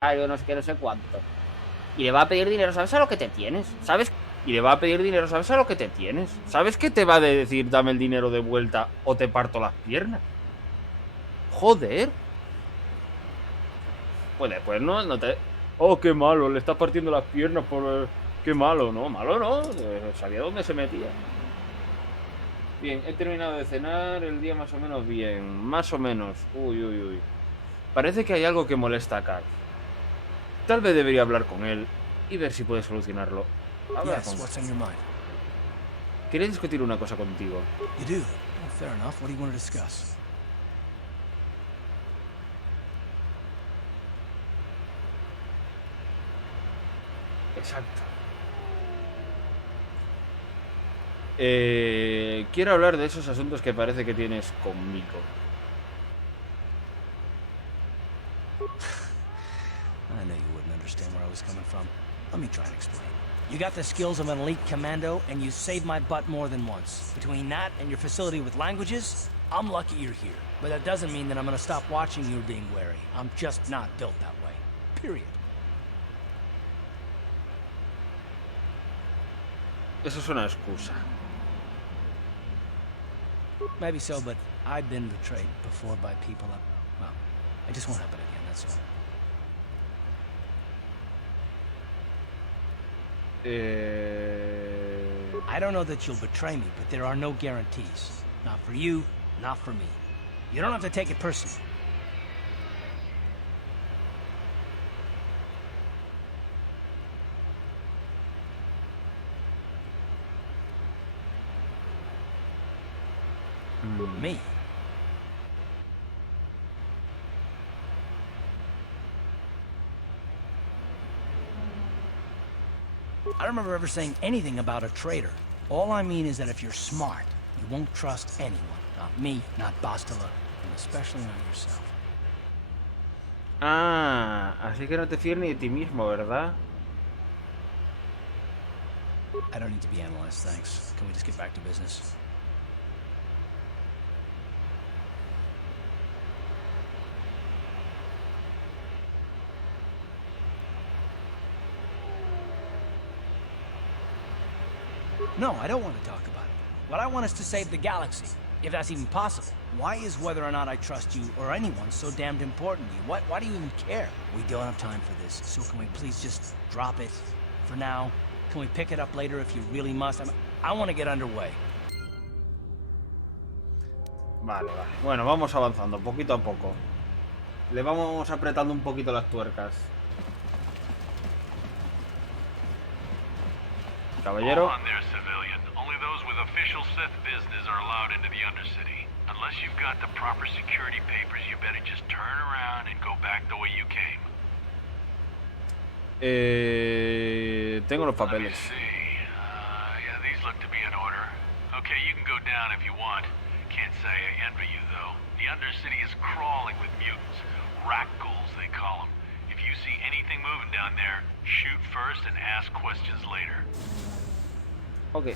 yo no sé qué, no sé cuánto. Y le va a pedir dinero, ¿sabes a lo que te tienes? ¿Sabes? Y le va a pedir dinero, ¿sabes a lo que te tienes? ¿Sabes qué te va a decir dame el dinero de vuelta o te parto las piernas? Joder. Pues después no te... Oh, qué malo, le está partiendo las piernas por... Qué malo, no, malo no, sabía dónde se metía. Bien, he terminado de cenar, el día más o menos bien, más o menos. Uy. Parece que hay algo que molesta a Carl. Tal vez debería hablar con él y ver si puede solucionarlo. Hablar con él. Quería discutir una cosa contigo. Exacto. Quiero hablar de esos asuntos que parece que tienes conmigo. I know you wouldn't understand where I was coming from. Let me try and explain. You got the skills of an elite commando, and you saved my butt more than once. Between that and your facility with languages, I'm lucky you're here. But that doesn't mean that I'm gonna stop watching you being wary. I'm just not built that way. Period. Eso es una excusa. Maybe so, but I've been betrayed before by people. Well, it just won't happen again, that's all. I don't know that you'll betray me, but there are no guarantees. Not for you, not for me. You don't have to take it personally. Me? I don't remember ever saying anything about a traitor. All I mean is that if you're smart, you won't trust anyone. Not me, not Bastila, and especially not yourself. Ah, así que no te fíes ni de ti mismo, ¿verdad? I don't need to be analyzed, thanks. Can we just get back to business? No, I don't want to talk about it. What I want is to save the galaxy, if that's even possible. Why is whether or not I trust you or anyone so damned important to you? Why do you even care? We don't have time for this, so can we please just drop it for now? Can we pick it up later if you really must? I want to get underway. Vale. Bueno, vamos avanzando poquito a poco. Le vamos apretando un poquito las tuercas. Caballero. Hold on there, civilian. Only those with official Sith business are allowed into the Undercity. Unless you've got the proper security papers, you better just turn around and go back the way you came. Tengo los papeles. Let me see. Yeah, these look to be in order. Okay, you can go down if you want. Can't say I envy you, though. The Undercity is crawling with mutants. Rat ghouls, they call them. If you see anything moving down there, shoot first and ask questions later. Ok.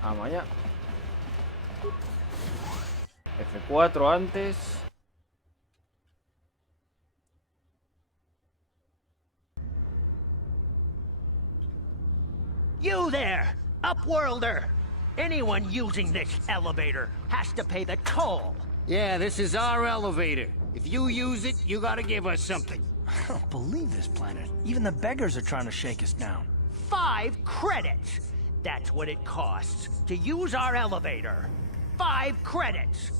Vamos allá. F4 antes. You there, Upworlder! Anyone using this elevator has to pay the toll. Yeah, this is our elevator. If you use it, you gotta give us something. I don't believe this planet. Even the beggars are trying to shake us down. 5 credits! That's what it costs to use our elevator. 5 credits!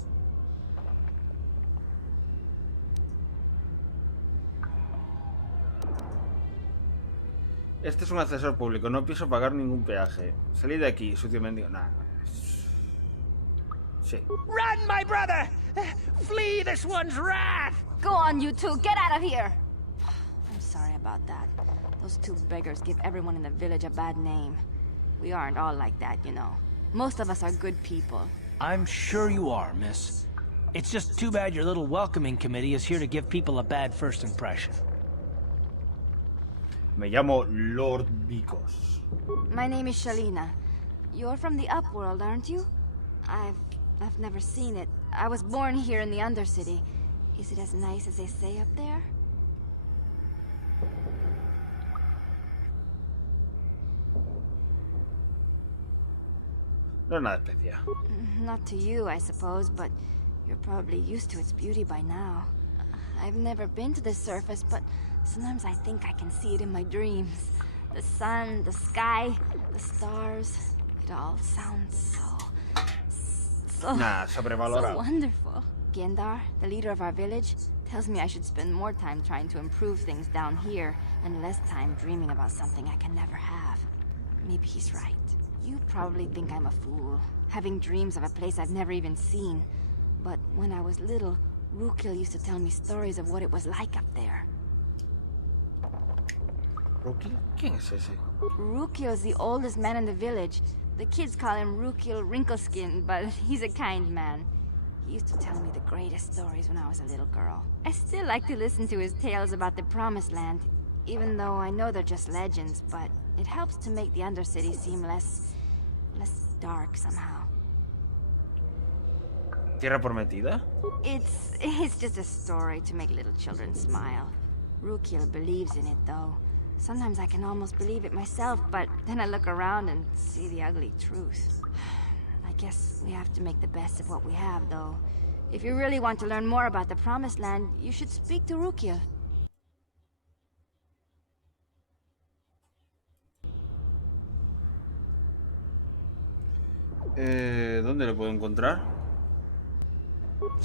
Este es un ascensor público, no pienso pagar ningún peaje. Salí de aquí, sucio mendigo. Nah. Sí. Run, my brother! Flee this one's wrath! Go on, you two, get out of here! I'm sorry about that. Those 2 beggars give everyone in the village a bad name. We aren't all like that, you know. Most of us are good people. I'm sure you are, miss. It's just too bad your little welcoming committee is here to give people a bad first impression. Me llamo Lord Vicos. My name is Shalina. You're from the Upworld, aren't you? I've never seen it. I was born here in the Undercity. Is it as nice as they say up there? No es nada especial. Not to you, I suppose, but you're probably used to its beauty by now. I've never been to the surface, but sometimes I think I can see it in my dreams. The sun, the sky, the stars. It all sounds so Sobrevalorado. wonderful. Gendar, the leader of our village, tells me I should spend more time trying to improve things down here and less time dreaming about something I can never have. Maybe he's right. You probably think I'm a fool, having dreams of a place I've never even seen. But when I was little, Rukil used to tell me stories of what it was like up there. ¿Rukil? ¿Quién es ese? Rukil's the oldest man in the village. The kids call him Rukil Wrinkleskin, but he's a kind man. He used to tell me the greatest stories when I was a little girl. I still like to listen to his tales about the Promised Land, even though I know they're just legends, but it helps to make the Undercity seem less dark somehow. ¿Tierra Prometida? It's just a story to make little children smile. Rukil believes in it, though. Sometimes I can almost believe it myself, but then I look around and see the ugly truth. I guess we have to make the best of what we have, though. If you really want to learn more about the Promised Land, you should speak to Rukil. ¿Dónde lo puedo encontrar?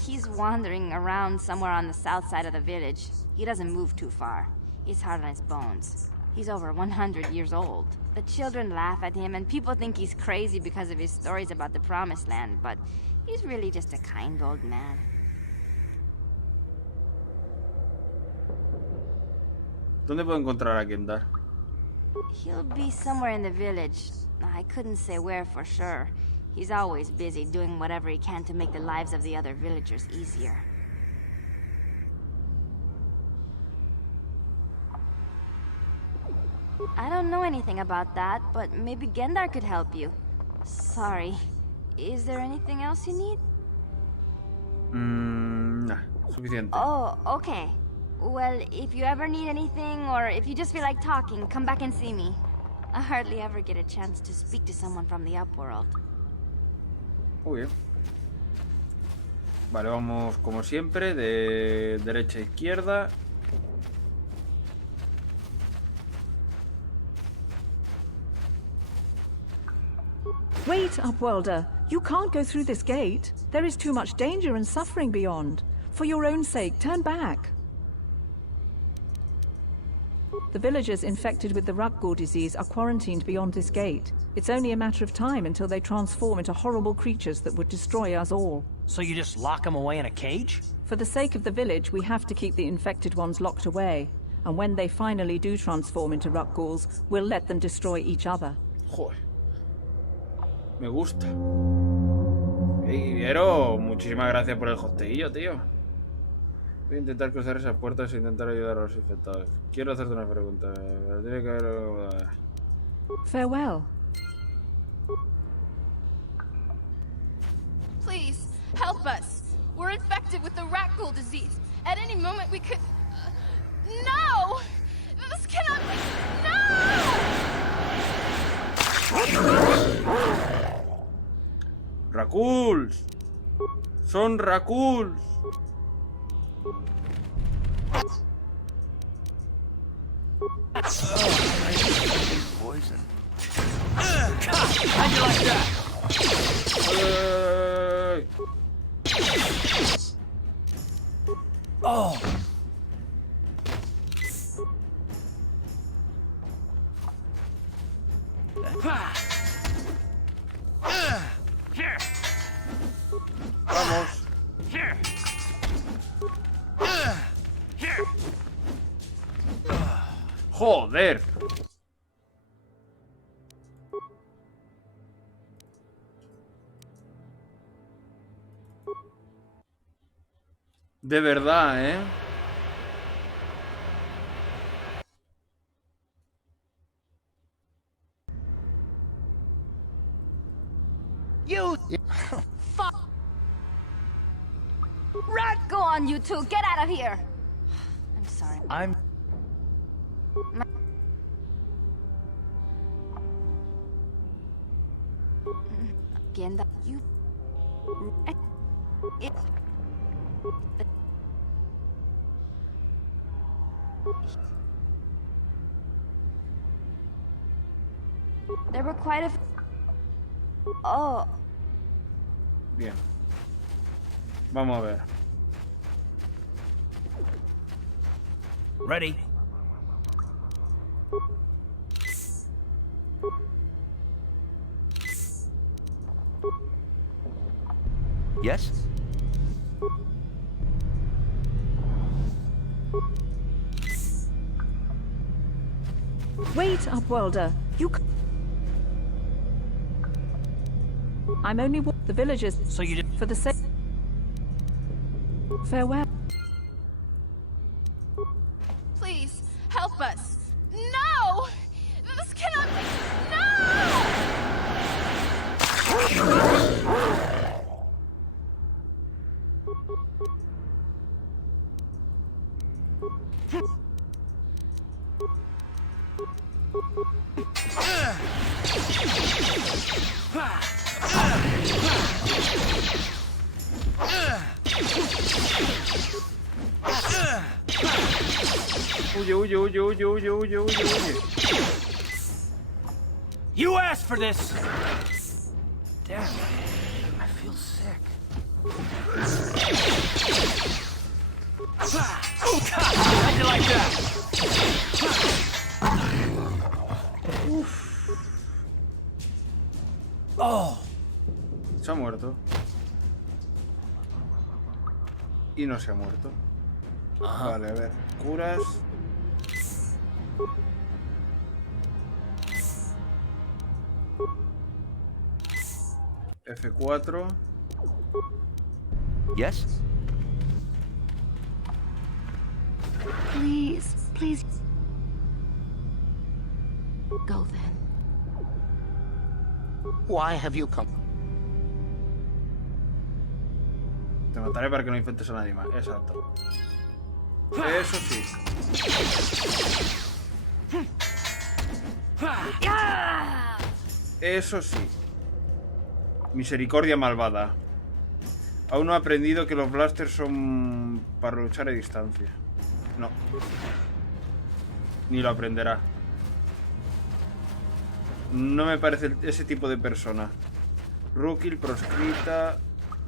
He's wandering around somewhere on the south side of the village. He doesn't move too far. He's hard on his bones. He's over 100 years old. The children laugh at him, and people think he's crazy because of his stories about the Promised Land, but he's really just a kind old man. ¿Dónde puedo encontrar a Gendar? He'll be somewhere in the village. I couldn't say where for sure. He's always busy doing whatever he can to make the lives of the other villagers easier. I don't know anything about that, but maybe Gendar could help you. Sorry. Is there anything else you need? Nah, suficiente. Oh, okay. Well, if you ever need anything, or if you just feel like talking, come back and see me. I hardly ever get a chance to speak to someone from the Upworld. Muy bien. Vale, vamos como siempre, de derecha a izquierda. Wait, Upworlder. You can't go through this gate. There is too much danger and suffering beyond. For your own sake, turn back. The villagers infected with the Rakghoul disease are quarantined beyond this gate. It's only a matter of time until they transform into horrible creatures that would destroy us all. So you just lock them away in a cage? For the sake of the village, we have to keep the infected ones locked away. And when they finally do transform into Rakghouls, we'll let them destroy each other. Joder. Me gusta. Hey, Guillero, muchísimas gracias por el hosteillo, tío. Voy a intentar cruzar esas puertas e intentar ayudar a los infectados. Quiero hacerte una pregunta. Tiene que haber... Farewell. Please, help us. We're infected with the Rakghoul disease. At any moment we could... No! This cannot be... No! ¡Rakghouls! ¡Son Rakghouls! Poison. How'd you like that? Oh. Vamos. Joder. De verdad, ¿eh? You Fuck! Rat, go on, you two! Get out of here! I'm sorry. I'm... ¿Quién da? You... It... There were quite a... Oh. Bien. Vamos a ver. Ready? Yes? Wait, Upworlder. You I'm only the villagers. So you did... For the sake... Farewell. Please, help us. No! This cannot be... No! Huye, huye, huye, huye, huye, huye, huye, huye. You asked for this! Damn, I feel sick. Oh, God! How'd you like that? Oh! Se ha muerto. Y no se ha muerto. Vale, a ver. Curas. F4. Yes? Please, please. Go then. Why have you come? Te mataré para que no infectes a nadie más. Exacto. Eso sí. Eso sí. Misericordia malvada. Aún no he aprendido que los blasters son para luchar a distancia. No. Ni lo aprenderá. No me parece ese tipo de persona. Rookie, proscrita,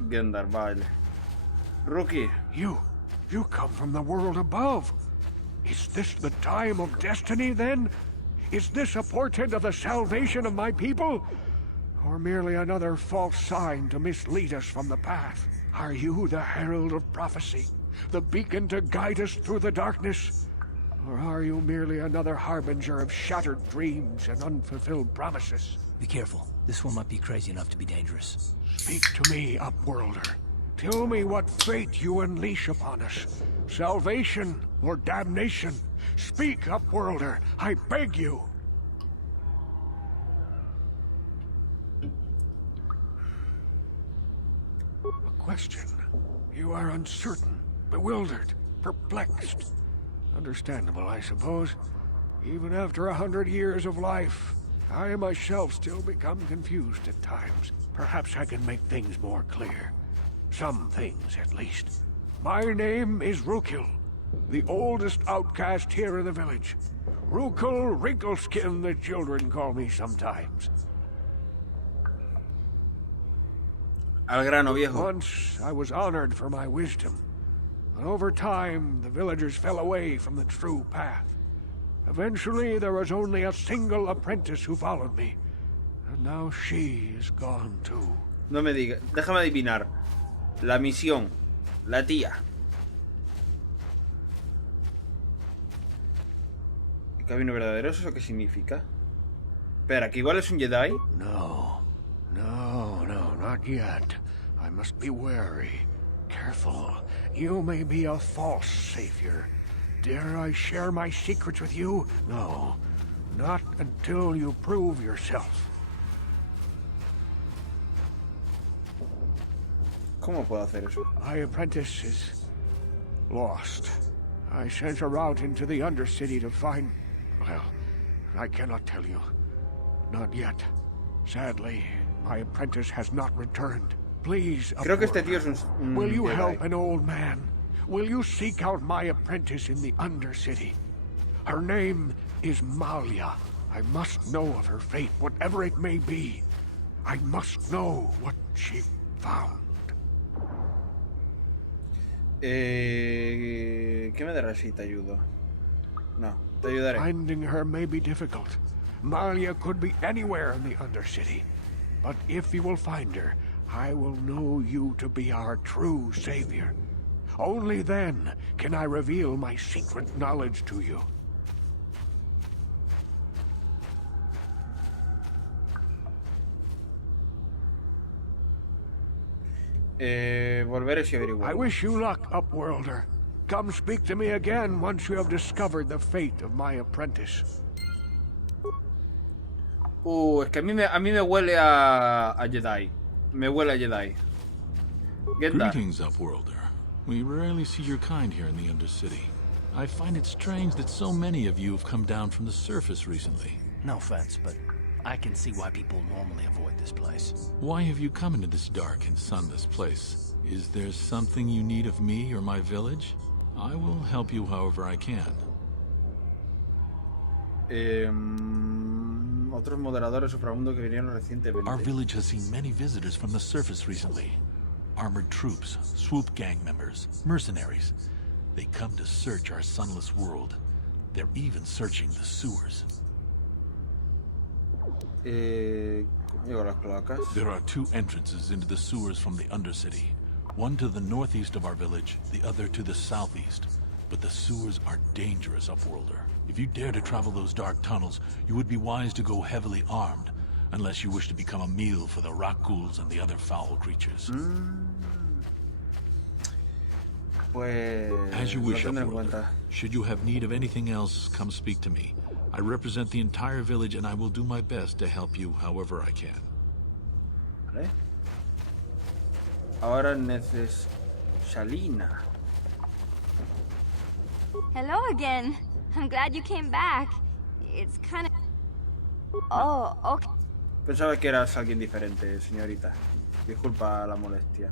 Gendar, vale. Rookie. You come from the world above. Is this the time of destiny, then? Is this a portent of the salvation of my people? Or merely another false sign to mislead us from the path? Are you the herald of prophecy? The beacon to guide us through the darkness? Or are you merely another harbinger of shattered dreams and unfulfilled promises? Be careful. This one might be crazy enough to be dangerous. Speak to me, Upworlder. Tell me what fate you unleash upon us. Salvation or damnation? Speak, Upworlder, I beg you. A question. You are uncertain, bewildered, perplexed. Understandable, I suppose. Even after 100 years of life, I myself still become confused at times. Perhaps I can make things more clear. Some things, at least. My name is Rukil, the oldest outcast here in the village. Rukil Wrinkleskin, the children call me sometimes. Al grano, viejo. Once I was honored for my wisdom, but over time the villagers fell away from the true path. Eventually there was only a single apprentice who followed me, and now she is gone too. No me digas, déjame adivinar. La misión, la tía. ¿El camino verdadero? ¿Eso qué significa? Espera, que igual es un Jedi. No, not yet. I must be wary. Careful. You may be a false savior. Dare I share my secrets with you? No, not until you prove yourself. ¿Cómo puedo hacer eso? My apprentice is lost. I sent her out into the Undercity to find... Well, I cannot tell you. Not yet. Sadly, My apprentice has not returned. Please, Creo que este tío es un will you Jedi. help an old man? Will you seek out my apprentice in the Undercity? Her name is Malia. I must know of her fate, whatever it may be. I must know what she found. ¿Qué me darás si te ayudo? No, te ayudaré. Finding her may be difficult. Malia could be anywhere in the Undercity. But if you will find her, I will know you to be our true savior. Only then can I reveal my secret knowledge to you. Volveres y averiguar. I wish you luck, Upworlder. Come speak to me again once you have discovered the fate of my apprentice. Es que a mí me huele a Jedi. Me huele a Jedi. Get that. Greetings, Upworlder. We rarely see your kind here in the Undercity. I find it strange that so many of you have come down from the surface recently. No offense, but I can see why people normally avoid this place. Why have you come into this dark and sunless place? Is there something you need of me or my village? I will help you however I can. Otros moderadores supramundo que vinieron recientemente. Our village has seen many visitors from the surface recently. Armored troops, swoop gang members, mercenaries. They come to search our sunless world. They're even searching the sewers. Las cloacas. There are two entrances into the sewers from the Undercity. One to the northeast of our village, the other to the southeast. But the sewers are dangerous, Upworlder. If you dare to travel those dark tunnels, you would be wise to go heavily armed, unless you wish to become a meal for the rock ghouls and the other foul creatures. Pues, as you wish, lo tendré en Upworlder. cuenta. Should you have need of anything else, come speak to me. I represent the entire village and I will do my best to help you however I can. Vale. Ahora Shalina. Hello again. I'm glad you came back. It's kind of... Oh, okay. Pensaba que eras alguien diferente, señorita. Disculpa la molestia.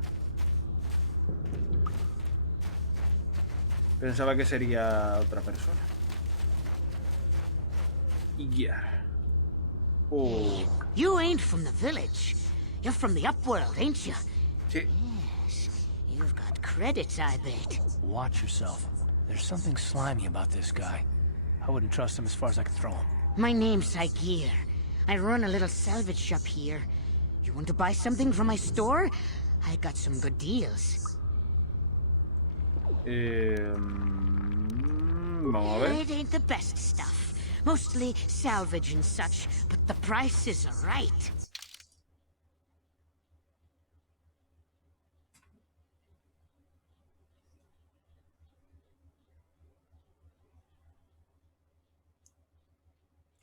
Pensaba que sería otra persona. Yeah. Oh. You ain't from the village. You're from the Upworld, ain't you? Sí. Yes. You've got credits, I bet. Watch yourself. There's something slimy about this guy. I wouldn't trust him as far as I could throw him. My name's Saigir. I run a little salvage shop here. You want to buy something from my store? I got some good deals. Vamos a ver. It ain't the best stuff. Mostly salvage and such, but the prices are right.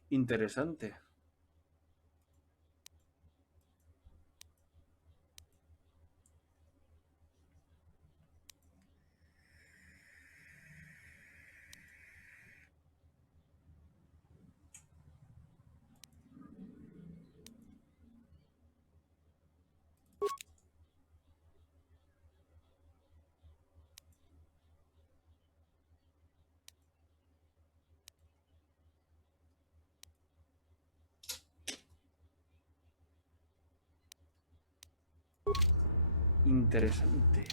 Interesante. Interesante.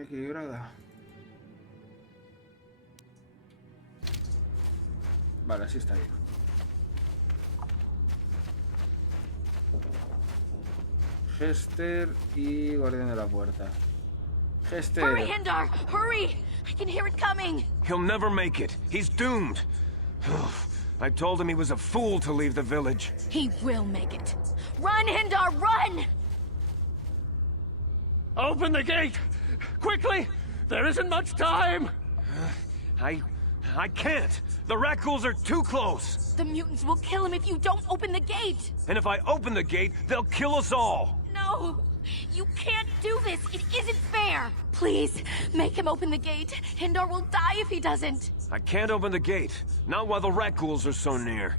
Equilibrada. Vale, así está bien. Hester y guardián de la puerta. Hester. Hurry, Hindar! Hurry! I can hear it coming! He'll never make it. He's doomed. I told him he was a fool to leave the village. He will make it. Run, Hindar, run! Open the gate! Quickly! There isn't much time! I can't! The rat ghouls are too close! The mutants will kill him if you don't open the gate! And if I open the gate, they'll kill us all! No! You can't do this! It isn't fair! Please, make him open the gate. Hindar will die if he doesn't! I can't open the gate. Not while the rat ghouls are so near.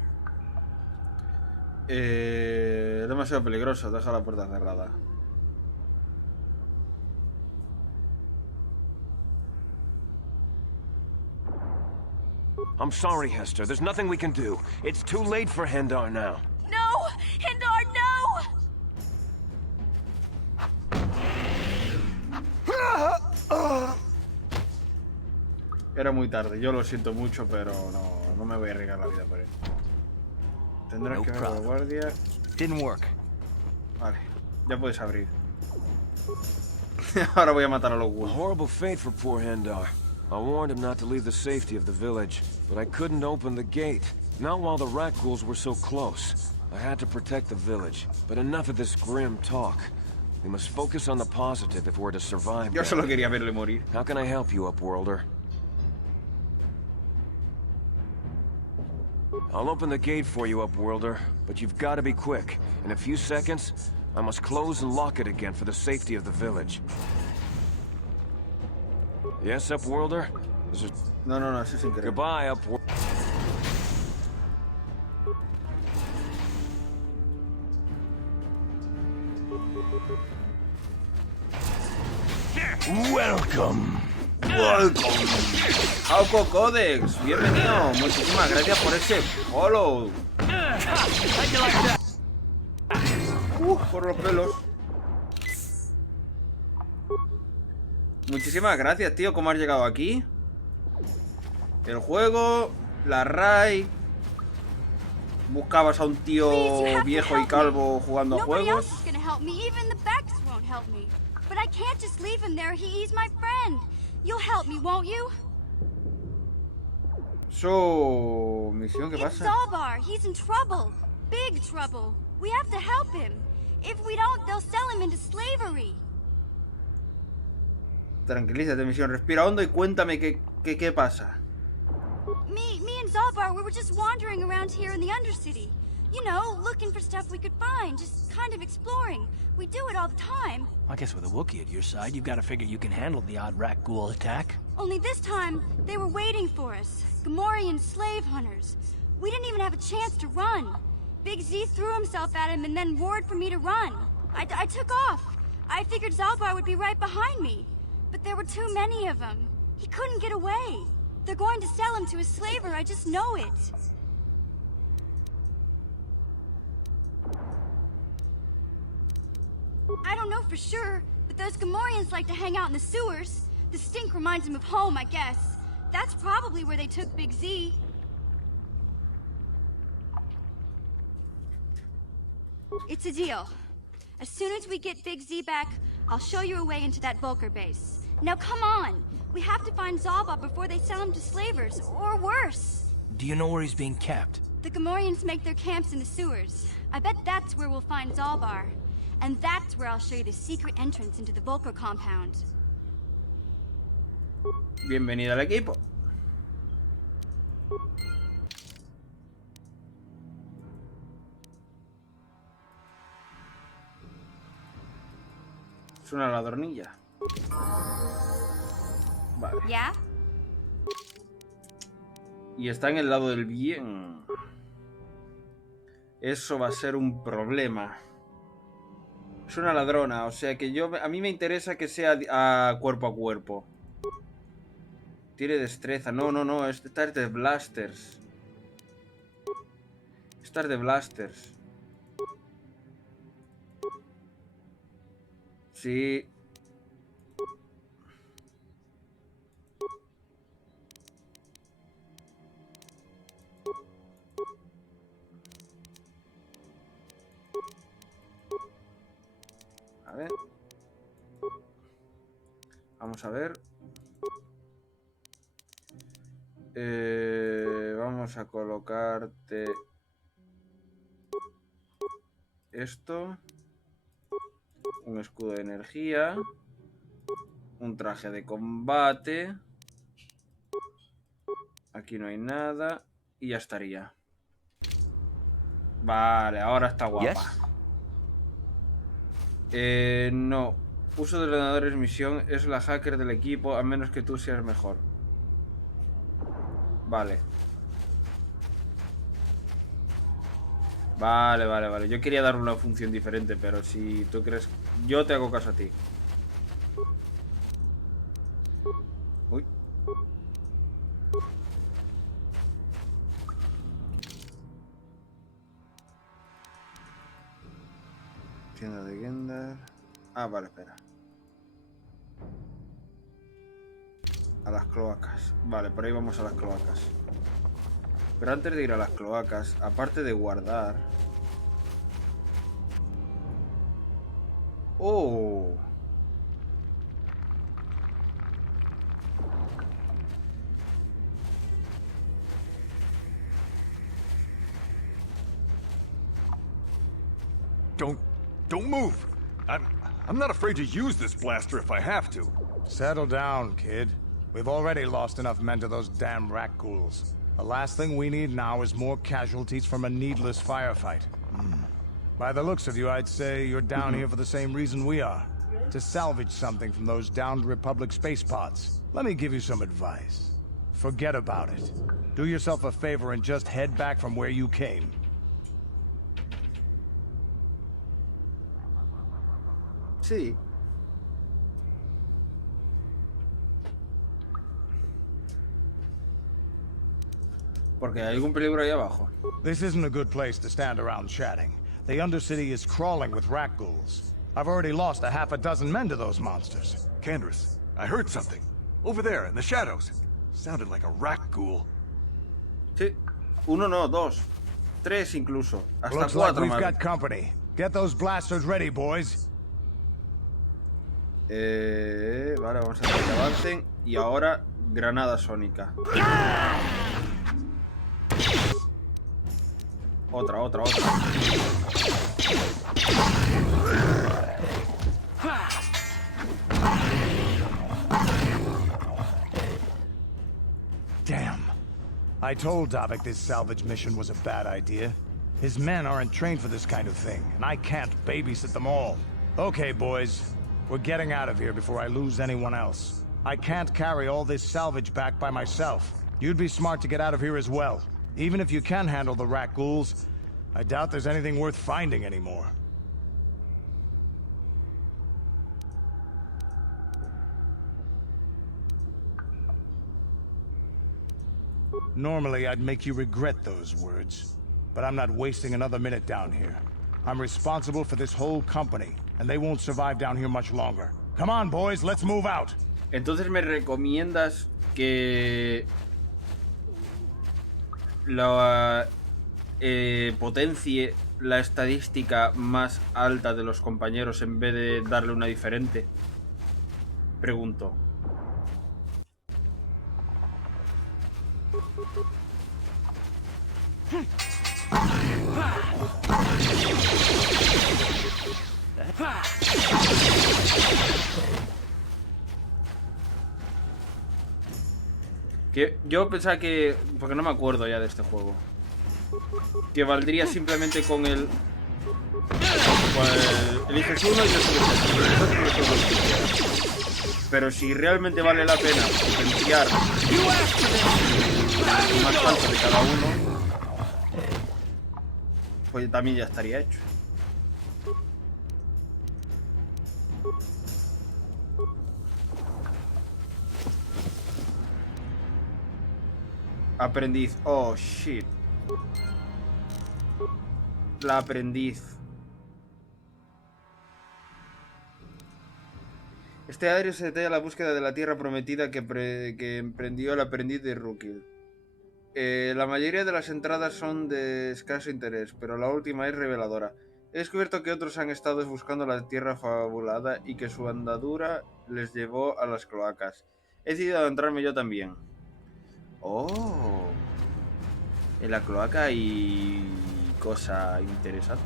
Demasiado peligroso, deja la puerta cerrada. I'm sorry, Hester. There's nothing we can do. It's too late for Hindar now. No! Hindar, no! Era muy tarde, yo lo siento mucho, pero no me voy a arriesgar la vida por él. Tendrás que ver la guardia. Didn't work. Vale, ya puedes abrir. Ahora voy a matar a los A huevos. horrible fate for poor Hindar. I warned him not to leave the safety of the village, but I couldn't open the gate. Not while the rat ghouls were so close. I had to protect the village, but enough of this grim talk. We must focus on the positive if we're to survive. Yo solo quería verle morir. How can I help you, Upworlder? I'll open the gate for you, Upworlder, but you've got to be quick. In a few seconds, I must close and lock it again for the safety of the village. Yes, Upworlder? No, eso es increíble. Goodbye, Upworlder. Welcome. Welcome. Auco Codex, bienvenido. Muchísimas gracias por ese follow. Por los pelos. Muchísimas gracias, tío. ¿Cómo has llegado aquí? El juego, la raid. Buscabas a un tío viejo y calvo jugando a juegos. But I can't just leave him there. He's my friend. You'll help me, won't you? So, misión, ¿qué It's pasa? Zalbar. He's in trouble. Big trouble. We have to help him. If we don't, they'll sell him into slavery. Tranquilízate, misión. Respira hondo y cuéntame qué pasa. Me and Zalbar, we were just wandering around here in the Undercity. You know, looking for stuff we could find, just kind of exploring. We do it all the time. I guess with a Wookiee at your side, you've got to figure you can handle the odd rat ghoul attack. Only this time, they were waiting for us. Gamorrean slave hunters. We didn't even have a chance to run. Big Z threw himself at him and then roared for me to run. I took off. I figured Zalbar would be right behind me. But there were too many of them. He couldn't get away. They're going to sell him to a slaver, I just know it. I don't know for sure, but those Gamorreans like to hang out in the sewers. The stink reminds them of home, I guess. That's probably where they took Big Z. It's a deal. As soon as we get Big Z back, I'll show you a way into that Vulcar base. Now come on! We have to find Zalbar before they sell him to slavers, or worse. Do you know where he's being kept? The Gamorreans make their camps in the sewers. I bet that's where we'll find Zalbar. And that's where I'll show you the secret entrance into the Vulcar compound. Bienvenido al equipo. Es una ladronilla. Vale. ¿Ya? Y está en el lado del bien. Eso va a ser un problema. Es una ladrona, o sea que a mí me interesa que sea a cuerpo. Tiene destreza. No, esta es de blasters. Esta es de blasters. Sí. A ver. Vamos a ver. Vamos a colocarte esto. Un escudo de energía. Un traje de combate. Aquí no hay nada. Y ya estaría. Vale, ahora está guapa. No. Uso de ordenadores misión. Es la hacker del equipo, a menos que tú seas mejor. Vale. Vale. Yo quería darle una función diferente, pero si tú crees... Yo te hago caso a ti. Uy. Tienda de Gendar. Ah, vale, espera. A las cloacas. Vale, por ahí vamos a las cloacas. Pero antes de ir a las cloacas, aparte de guardar... ¡Oh! Don't move. I'm not afraid to use this blaster if I have to. Settle down, kid. We've already lost enough men to those damn rat ghouls. The last thing we need now is more casualties from a needless firefight. By the looks of you, I'd say you're down here for the same reason we are. To salvage something from those downed Republic space pods. Let me give you some advice. Forget about it. Do yourself a favor and just head back from where you came. Sí. Porque hay algún peligro ahí abajo. This isn't a good place to stand around chatting. The Undercity is crawling with rat ghouls. I've already lost a half a dozen men to those monsters. Candace, I heard something. Over there, in the shadows. Sounded like a rat ghoul. Sí. Uno no, dos. Tres incluso. Hasta Looks cuatro like we've más. got company. Get those blasters ready, boys. Vale, vamos a hacer que avancen. Y ahora, granada sónica. Otra. Damn. I told Davik this salvage mission was a bad idea. His men aren't trained for this kind of thing, and I can't babysit them all. Okay, boys. We're getting out of here before I lose anyone else. I can't carry all this salvage back by myself. You'd be smart to get out of here as well. Even if you can handle the rat ghouls, I doubt there's anything worth finding anymore. Normally, I'd make you regret those words, but I'm not wasting another minute down here. I'm responsible for this whole company, and they won't survive down here much longer. Come on, boys, let's move out. Entonces me recomiendas que la potencie la estadística más alta de los compañeros en vez de darle una diferente. Pregunto. Que yo pensaba que... Porque no me acuerdo ya de este juego. Que valdría simplemente con el... eliges uno y te subes. Pero si realmente vale la pena potenciar más falta de cada uno, pues también ya estaría hecho. Aprendiz. Oh, shit. La aprendiz. Este diario se detalla la búsqueda de la tierra prometida que emprendió el aprendiz de Rookie. La mayoría de las entradas son de escaso interés, pero la última es reveladora. He descubierto que otros han estado buscando la tierra fabulada y que su andadura les llevó a las cloacas. He decidido adentrarme yo también. Oh, en la cloaca hay cosa interesante.